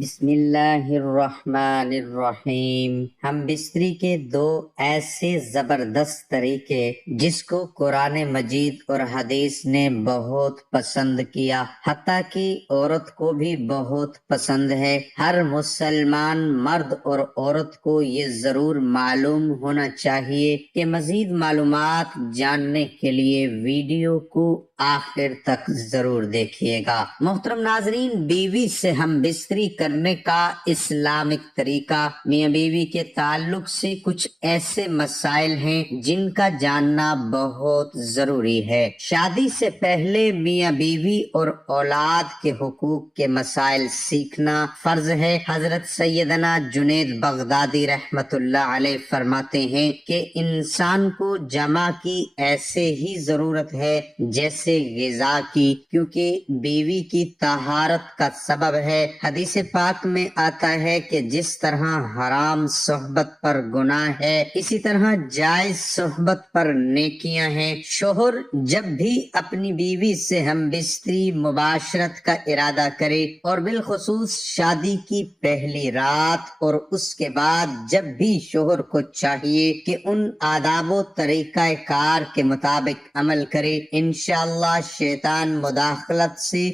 بسم اللہ الرحمن الرحیم۔ ہم بستری کے دو ایسے زبردست طریقے جس کو قرآن مجید اور حدیث نے بہت پسند کیا، حتیٰ کہ عورت کو بھی بہت پسند ہے۔ ہر مسلمان مرد اور عورت کو یہ ضرور معلوم ہونا چاہیے کہ مزید معلومات جاننے کے لیے ویڈیو کو آخر تک ضرور دیکھیے گا۔ محترم ناظرین، بیوی سے ہم بستری کرنے کا اسلامک طریقہ۔ میاں بیوی کے تعلق سے کچھ ایسے مسائل ہیں جن کا جاننا بہت ضروری ہے۔ شادی سے پہلے میاں بیوی اور اولاد کے حقوق کے مسائل سیکھنا فرض ہے۔ حضرت سیدنا جنید بغدادی رحمت اللہ علیہ فرماتے ہیں کہ انسان کو جمع کی ایسے ہی ضرورت ہے جیسے غذا کی، کیونکہ بیوی کی طہارت کا سبب ہے۔ حدیث پاک میں آتا ہے کہ جس طرح حرام صحبت پر گناہ ہے، اسی طرح جائز صحبت پر نیکیاں ہیں۔ شوہر جب بھی اپنی بیوی سے ہم بستری مباشرت کا ارادہ کرے، اور بالخصوص شادی کی پہلی رات اور اس کے بعد جب بھی شوہر کو چاہیے کہ ان آداب و طریقہ کار کے مطابق عمل کرے، انشاءاللہ شیطان مداخلت سے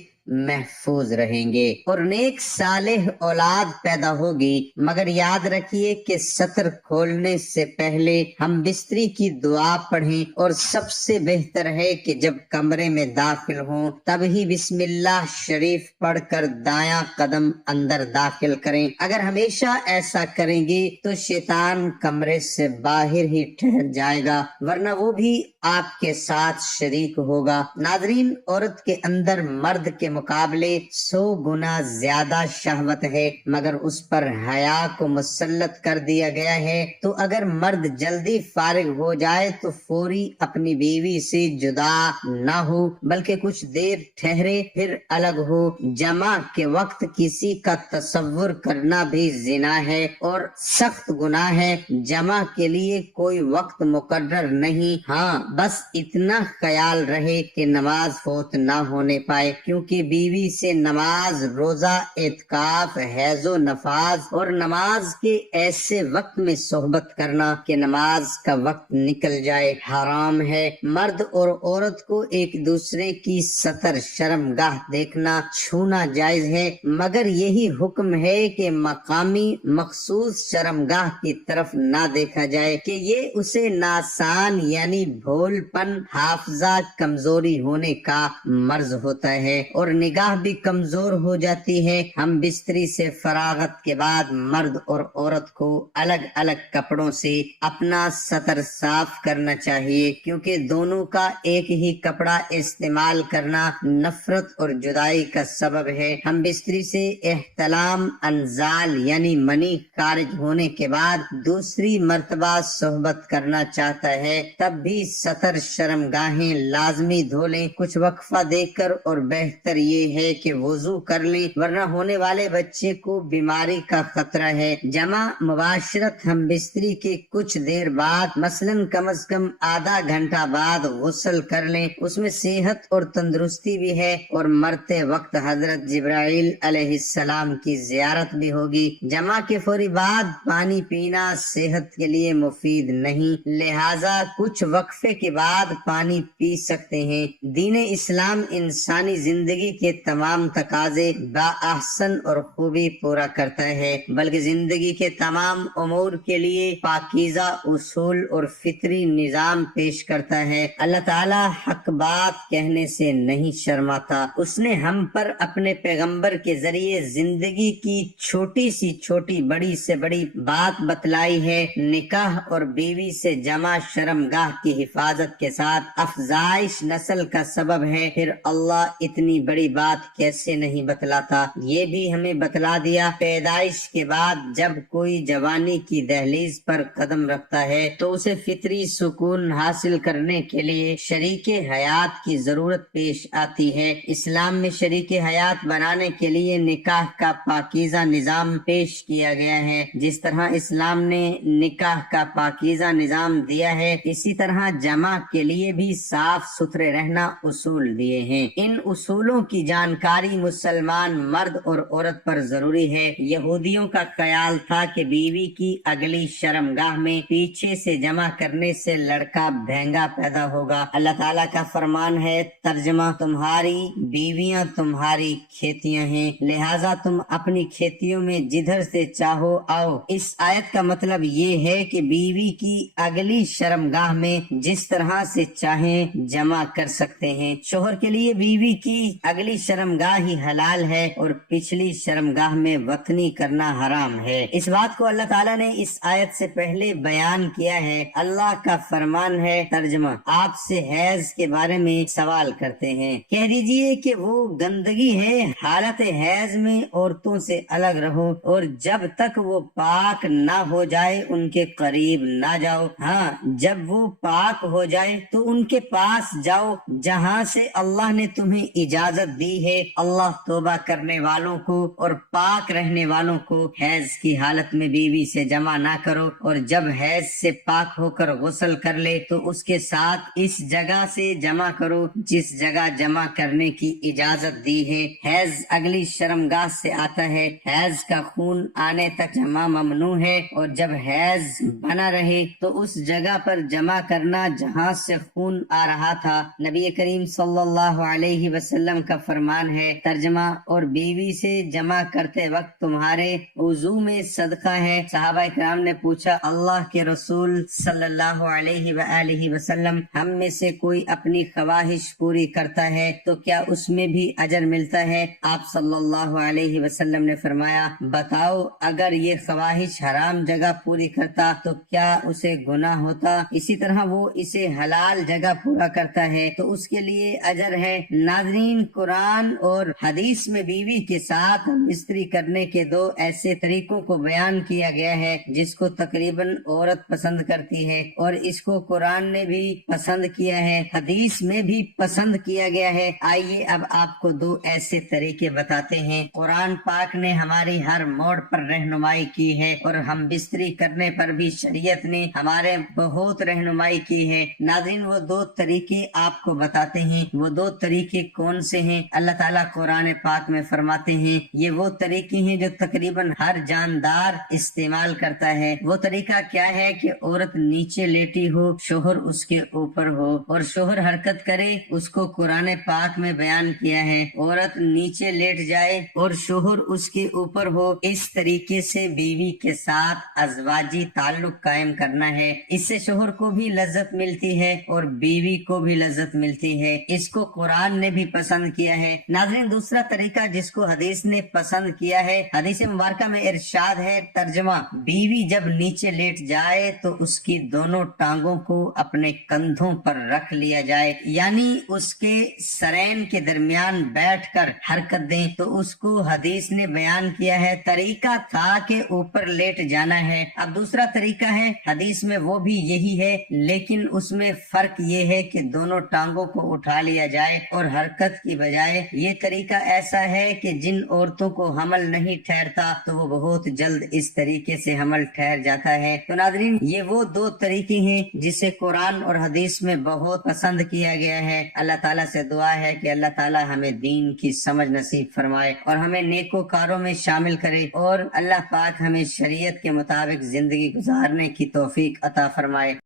محفوظ رہیں گے اور نیک صالح اولاد پیدا ہوگی۔ مگر یاد رکھیے کہ سطر کھولنے سے پہلے ہم بستری کی دعا پڑھیں، اور سب سے بہتر ہے کہ جب کمرے میں داخل ہوں تب ہی بسم اللہ شریف پڑھ کر دایاں قدم اندر داخل کریں۔ اگر ہمیشہ ایسا کریں گے تو شیطان کمرے سے باہر ہی ٹھہر جائے گا، ورنہ وہ بھی آپ کے ساتھ شریک ہوگا۔ ناظرین، عورت کے اندر مرد کے مقابلے 100 گنا زیادہ شہوت ہے، مگر اس پر حیا کو مسلط کر دیا گیا ہے۔ تو اگر مرد جلدی فارغ ہو جائے تو فوری اپنی بیوی سے جدا نہ ہو، بلکہ کچھ دیر ٹھہرے پھر الگ ہو۔ جمع کے وقت کسی کا تصور کرنا بھی زنا ہے اور سخت گناہ ہے۔ جمع کے لیے کوئی وقت مقرر نہیں، ہاں بس اتنا خیال رہے کہ نماز فوت نہ ہونے پائے، کیونکہ بیوی سے نماز، روزہ، اعتکاف، حیض و نفاذ اور نماز کے ایسے وقت میں صحبت کرنا کہ نماز کا وقت نکل جائے حرام ہے۔ مرد اور عورت کو ایک دوسرے کی سطر شرمگاہ دیکھنا، چھونا جائز ہے، مگر یہی حکم ہے کہ مقامی مخصوص شرمگاہ کی طرف نہ دیکھا جائے کہ یہ اسے ناسان یعنی بھول پن، حافظہ کمزوری ہونے کا مرض ہوتا ہے اور نگاہ بھی کمزور ہو جاتی ہے۔ ہم بستری سے فراغت کے بعد مرد اور عورت کو الگ الگ کپڑوں سے اپنا سطر صاف کرنا چاہیے، کیونکہ دونوں کا ایک ہی کپڑا استعمال کرنا نفرت اور جدائی کا سبب ہے۔ ہم بستری سے احتلام انزال یعنی منی خارج ہونے کے بعد دوسری مرتبہ صحبت کرنا چاہتا ہے، تب بھی سطر شرمگاہیں لازمی دھو لیں کچھ وقفہ دے کر، اور بہتر یہ ہے کہ وضو کر لیں، ورنہ ہونے والے بچے کو بیماری کا خطرہ ہے۔ جمع مباشرت ہم بستری کے کچھ دیر بعد، مثلاً کم از کم آدھا گھنٹہ بعد غسل کر لیں، اس میں صحت اور تندرستی بھی ہے، اور مرتے وقت حضرت جبرائیل علیہ السلام کی زیارت بھی ہوگی۔ جمع کے فوری بعد پانی پینا صحت کے لیے مفید نہیں، لہذا کچھ وقفے کے بعد پانی پی سکتے ہیں۔ دین اسلام انسانی زندگی کے تمام تقاضے باحسن اور خوبی پورا کرتا ہے، بلکہ زندگی کے تمام امور کے لیے پاکیزہ اصول اور فطری نظام پیش کرتا ہے۔ اللہ تعالی حق بات کہنے سے نہیں شرماتا۔ اس نے ہم پر اپنے پیغمبر کے ذریعے زندگی کی چھوٹی سی چھوٹی، بڑی سے بڑی بات بتلائی ہے۔ نکاح اور بیوی سے جمع شرمگاہ کی حفاظت کے ساتھ افزائش نسل کا سبب ہے، پھر اللہ اتنی بڑی بات کیسے نہیں بتلاتا؟ یہ بھی ہمیں بتلا دیا۔ پیدائش کے بعد جب کوئی جوانی کی دہلیز پر قدم رکھتا ہے تو اسے فطری سکون حاصل کرنے کے لیے شریک حیات کی ضرورت پیش آتی ہے۔ اسلام میں شریک حیات بنانے کے لیے نکاح کا پاکیزہ نظام پیش کیا گیا ہے۔ جس طرح اسلام نے نکاح کا پاکیزہ نظام دیا ہے، اسی طرح جمع جمع کے لیے بھی صاف ستھرے رہنا اصول دیے ہیں۔ ان اصولوں کی جانکاری مسلمان مرد اور عورت پر ضروری ہے۔ یہودیوں کا خیال تھا کہ بیوی کی اگلی شرمگاہ میں پیچھے سے جمع کرنے سے لڑکا بھینگا پیدا ہوگا۔ اللہ تعالیٰ کا فرمان ہے، ترجمہ، تمہاری بیویاں تمہاری کھیتیاں ہیں، لہٰذا تم اپنی کھیتیوں میں جدھر سے چاہو آؤ۔ اس آیت کا مطلب یہ ہے کہ بیوی کی اگلی شرمگاہ میں جس طرح سے چاہیں جمع کر سکتے ہیں۔ شوہر کے لیے بیوی کی اگلی شرمگاہ ہی حلال ہے اور پچھلی شرمگاہ میں وطنی کرنا حرام ہے۔ اس بات کو اللہ تعالیٰ نے اس آیت سے پہلے بیان کیا ہے۔ اللہ کا فرمان ہے، ترجمہ، آپ سے حیض کے بارے میں سوال کرتے ہیں، کہہ دیجئے کہ وہ گندگی ہے، حالت حیض میں عورتوں سے الگ رہو اور جب تک وہ پاک نہ ہو جائے ان کے قریب نہ جاؤ۔ ہاں، جب وہ پاک ہو جائے تو ان کے پاس جاؤ جہاں سے اللہ نے تمہیں اجازت دی ہے۔ اللہ توبہ کرنے والوں کو اور پاک رہنے والوں کو حیض کی حالت میں بیوی سے جمع نہ کرو، اور جب حیض سے پاک ہو کر غسل کر لے تو اس کے ساتھ اس جگہ سے جمع کرو جس جگہ جمع کرنے کی اجازت دی ہے۔ حیض اگلی شرمگاہ سے آتا ہے، حیض کا خون آنے تک جمع ممنوع ہے، اور جب حیض بنا رہے تو اس جگہ پر جمع کرنا جہاں سے خون آ رہا تھا۔ نبی کریم صلی اللہ علیہ وسلم کا فرمان ہے، ترجمہ، اور بیوی سے جمع کرتے وقت تمہارے وضو میں صدقہ ہے۔ صحابہ کرام نے پوچھا، اللہ کے رسول صلی اللہ علیہ وآلہ وسلم، ہم میں سے کوئی اپنی خواہش پوری کرتا ہے تو کیا اس میں بھی اجر ملتا ہے؟ آپ صلی اللہ علیہ وسلم نے فرمایا، بتاؤ، اگر یہ خواہش حرام جگہ پوری کرتا تو کیا اسے گناہ ہوتا؟ اسی طرح وہ اسے حلال جگہ پورا کرتا ہے تو اس کے لیے اجر ہے۔ ناظرین، قرآن اور حدیث میں بیوی کے ساتھ مستری کرنے کے دو ایسے طریقوں کو بیان کیا گیا ہے جس کو تقریباً عورت پسند کرتی ہے، اور اس کو قرآن نے بھی پسند کیا ہے، حدیث میں بھی پسند کیا گیا ہے۔ آئیے اب آپ کو دو ایسے طریقے بتاتے ہیں۔ قرآن پاک نے ہماری ہر موڑ پر رہنمائی کی ہے، اور ہم بستری کرنے پر بھی شریعت نے ہمارے بہت رہنمائی کی ہے۔ ناظرین، وہ دو طریقے آپ کو بتاتے ہیں۔ وہ دو طریقے کون سے ہیں؟ اللہ تعالیٰ قرآن پاک میں فرماتے ہیں، یہ وہ طریقے ہیں جو تقریباً ہر جاندار استعمال کرتا ہے۔ وہ طریقہ کیا ہے کہ عورت نیچے لیٹی ہو، شوہر اس کے اوپر ہو، اور شوہر حرکت کرے، اس کو قرآن پاک میں بیان کیا ہے۔ عورت نیچے لیٹ جائے اور شوہر اس کے اوپر ہو، اس طریقے سے بیوی کے ساتھ ازواجی تعلق قائم کرنا ہے۔ اس سے شوہر کو بھی لذت ملتی ہے اور بیوی کو بھی لذت ملتی ہے۔ اس کو قرآن نے بھی پسند کیا ہے۔ ناظرین، دوسرا طریقہ جس کو حدیث نے پسند کیا ہے، حدیث مبارکہ میں ارشاد ہے، ترجمہ، بیوی جب نیچے لیٹ جائے تو اس کی دونوں ٹانگوں کو اپنے کندھوں پر رکھ لیا جائے، یعنی اس کے سرین کے درمیان بیٹھ کر حرکت دیں۔ تو اس کو حدیث نے بیان کیا ہے، طریقہ تھا کہ اوپر لیٹ جانا ہے۔ اب دوسرا طریقہ ہے، حدیث میں وہ بھی یہی ہے، لیکن اس میں فرق یہ ہے کہ دونوں ٹانگوں کو اٹھا لیا جائے اور حرکت کی بجائے یہ طریقہ ایسا ہے کہ جن عورتوں کو حمل نہیں ٹھہرتا تو وہ بہت جلد اس طریقے سے حمل ٹھہر جاتا ہے۔ تو ناظرین، یہ وہ دو طریقے ہیں جسے قرآن اور حدیث میں بہت پسند کیا گیا ہے۔ اللہ تعالیٰ سے دعا ہے کہ اللہ تعالیٰ ہمیں دین کی سمجھ نصیب فرمائے اور ہمیں نیکوکاروں میں شامل کرے، اور اللہ پاک ہمیں شریعت کے مطابق زندگی گزارنے کی توفیق عطا فرمائے۔